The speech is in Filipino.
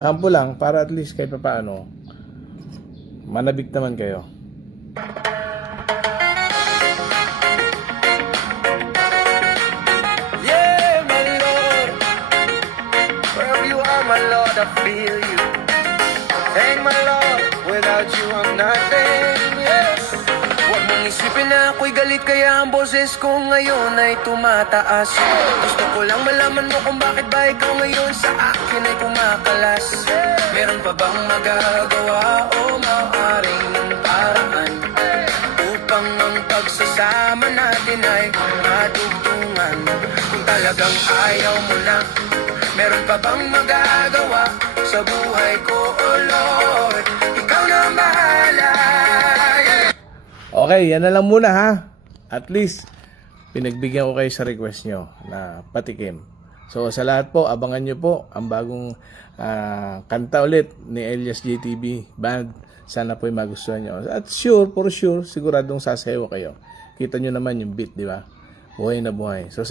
Sample lang para at least kahit paano manabik naman kayo. Yeah, my Lord, wherever you are, my Lord, I feel you. Thank my Lord, without you I'm nothing. Yeah. Huwag mong isipin na ako'y galit, kaya ang boses ko ngayon ay tumataas. Gusto ko lang malaman mo kung bakit ba ikaw ngayon sa akin ay kumakalas. Meron pa bang magagawa o maaaring paraan upang ang pagsasama natin ay madugtungan? Kung talagang ayaw mo na, meron pa bang magagawa sa buhay ko, oh Lord? Ikaw na ang bahala. Okay, yan na lang muna ha. At least pinagbigyan ko kayo sa request nyo na patikim. So sa lahat po, abangan nyo po ang bagong kanta ulit ni Elias JTB Band. Sana po magustuhan nyo. At sure, for sure, siguradong sasayaw kayo. Kita nyo naman yung beat, di ba? Buhay na buhay. So